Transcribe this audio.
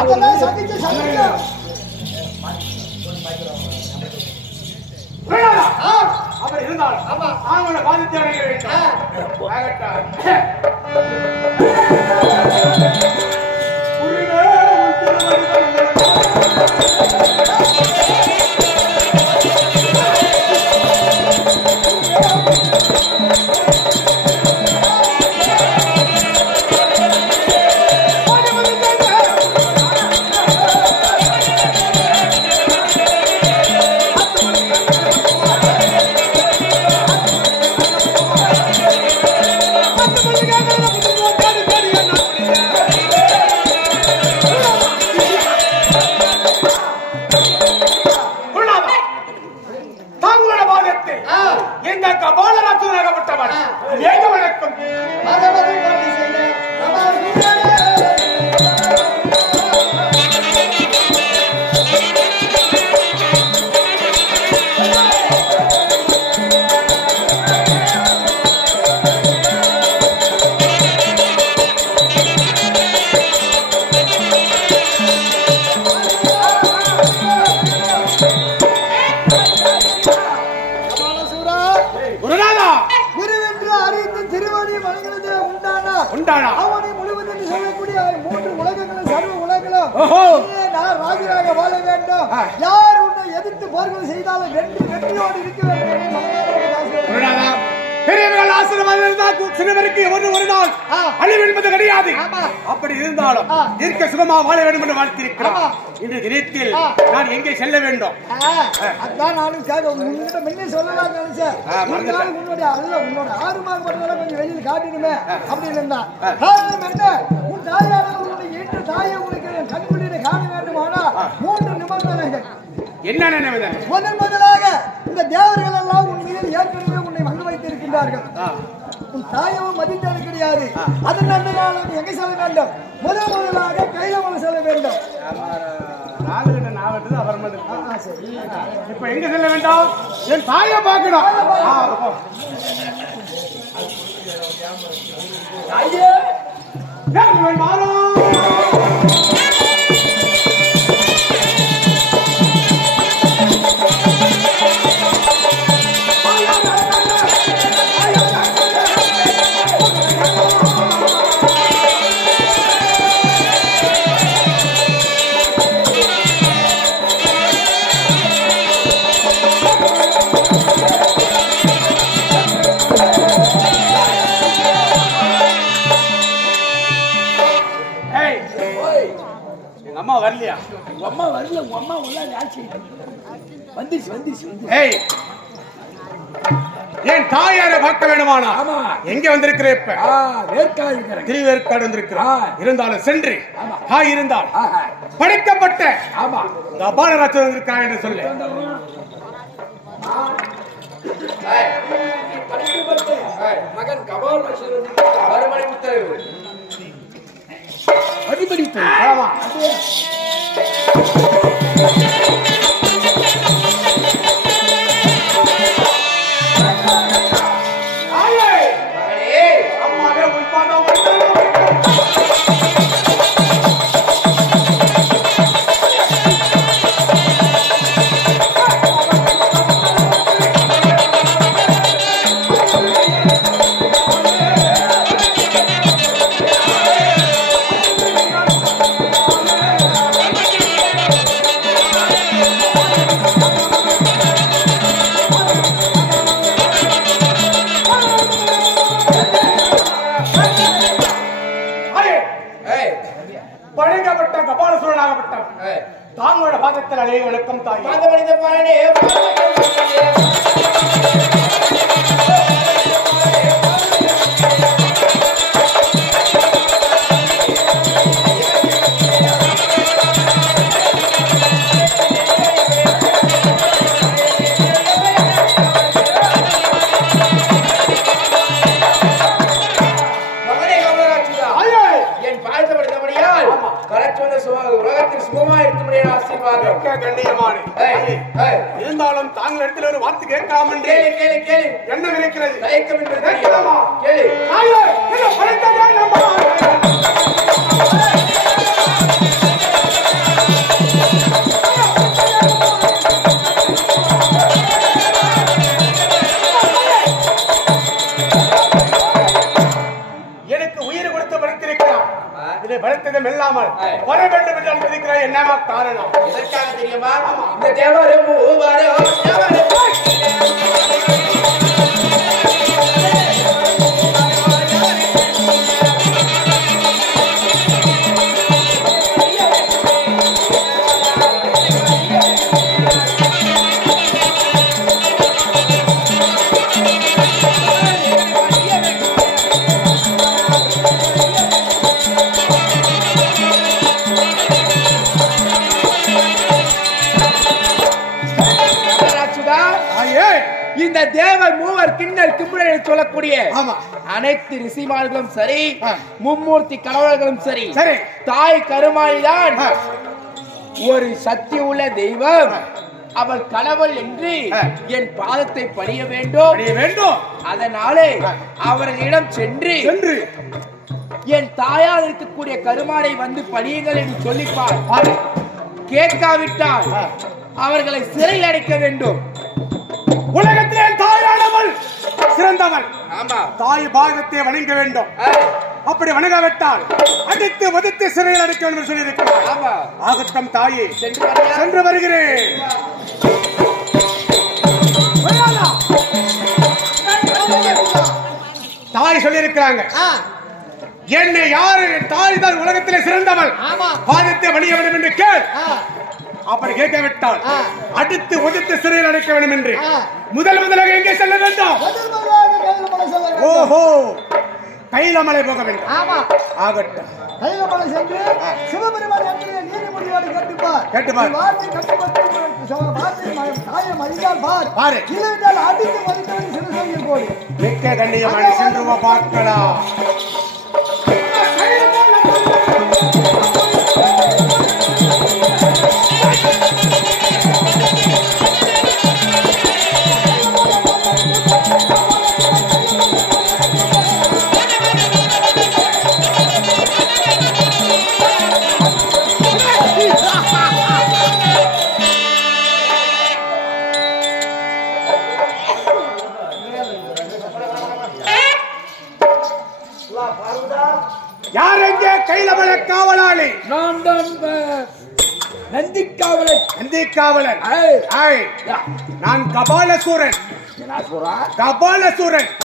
அதெல்லாம் சந்திச்சு அவர் இருந்தால் அவங்களோட பாதித்து அடைய வேண்டும். அவனை முழுவதும் சொல்லக்கூடிய மூன்று உலகங்களும் சர்வ உலகங்களும் நான் ராஜராக வாழ வேண்டும். யார் உன்னை எதிர்த்து போர்கள் செய்தாலும் வெற்றியோடு இருக்க வேண்டும். பெரியவர்கள் ஆசீர்வாதம் இருந்தால் சிறுவருக்கு ஒரு நாள் அழிவு என்பது கிடையாது. அப்படி இருந்தாலும் இருக்க சுகமா வாழ வேண்டும் என்று வாழ்த்திருக்கிறார். இந்த தினத்தில் நான் எங்கே செல்ல வேண்டும்? அதான் நானும் முன்னே சொல்லலாம் நினைச்சேன். உன்னோட 6 மாதம் கொஞ்சம் வெளியில் காட்டிடுமே அப்படின்னு இருந்தான். என்ன உன் தாயார உன்னுடைய ஏற்ற தாயை உனக்கு கண்குளிரை காண வேண்டுமானா 3 நிபந்தனைகள். என்ன நினைவு? முதலாக இந்த தேவர்கள் எல்லாம் உன் மீது ஏற்கனவே உன்னை வந்து வைத்திருக்கின்றார்கள். உன் தாயவும் மதித்தது கிடையாது. அதன் நன்மையால் எங்க செல்ல வேண்டும்? முதலாக கைலமலை செல்ல வேண்டும். இப்ப எங்க செல்ல வேண்டும்? என் தாயை பார்க்கணும். அம்மா வரலையா? அம்மா வரல. அம்மா உள்ள ஆட்சி வந்துச்சு. என் தாயாரை பார்க்க வேண்டுமானா எங்க வந்திருக்கிற? இப்ப திருவேற்காடு வந்திருக்கிறார். இருந்தாலும் சென்று இருந்தால் படைக்கப்பட்ட அபாரராஜன் வந்திருக்கிறார் என்று சொல்லு. மகன் கபால் மறுமணி முத்தரவு அடிபடிப்பு. படைக்கப்பட்ட கபாலசூரனாகப்பட்டவன் தாங்களோட பாதத்தில் அலைய வணக்கம் தாய். இருந்தாலும் தாங்கள் இடத்துல ஒரு வார்த்தை கேட்கலாம் என்று என்ன நினைக்கிறது? கேட்கலாமா? இதை பலத்ததும் இல்லாமல் வர வேண்டும் என்று அனுமதிக்கிறாய். என்னமா காரணம்? எதற்காக தெரியுமா? இந்த தேவரும் மூவரும் இந்த தேவர் மூவர் கிண்ணர் கிம்புடர் சொல்லக்கூடிய அனைத்து ரிஷிமார்களும் சரி, மும்மூர்த்தி கடவுள்களும் சரி, தாய் கருமாரிதான் ஒரு சக்தி உள்ள தெய்வம். அவள் கடவுள் என்று என் பாதத்தை பணிய வேண்டும். அதனாலே அவர்களிடம் சென்று என் தாயால் இருக்கக்கூடிய கருமாரை வந்து பணியுங்கள் என்று சொல்லிப்பார். கேட்காவிட்டால் அவர்களை சிறையில் அடைக்க வேண்டும். உலகத்திலே தாயானவள் சிறந்தவள். தாய் பாகத்தை வணங்க வேண்டும். அப்படி வணங்காவிட்டால் அடித்து வதித்து சிறையில் அடைக்க வேண்டும் என்று சொல்லியிருக்கிறார். ஆகட்டும் தாயே, சென்று வருகிறேன். தாய் சொல்லியிருக்கிறாங்க, என்னை யாரு தாய் தான் உலகத்திலே சிறந்தவள், பாதத்தை வணிக வேண்டும் என்று கேள். அப்படி கேட்கவிட்டால் அடித்து ஒதித்து சிறையில் அடைக்க வேண்டும் என்று முதலாக எங்கே செல்ல வேண்டும்? ஓஹோ, கைலமலை போக வேண்டும். ஆகட்டும், கைலமலை சென்று சிவபெருமான் நீதிமொழியோடு கேட்டுப்பார். வார்த்தை கட்டுப்பட்டு தாயை மதித்தால் பார், இல்லைஎன்றால் அடித்து மதித்தவன் சிறுசையில் போடு. மிக்க கண்ணியமான சென்று பார்க்கலாம். யார் எங்கே கைலமலை காவலாளி? நான் தான் நந்தி காவலன். நந்தி காவலன். நான் கபாலசூரன். என்ன சொல்றா? கபாலசூரன்.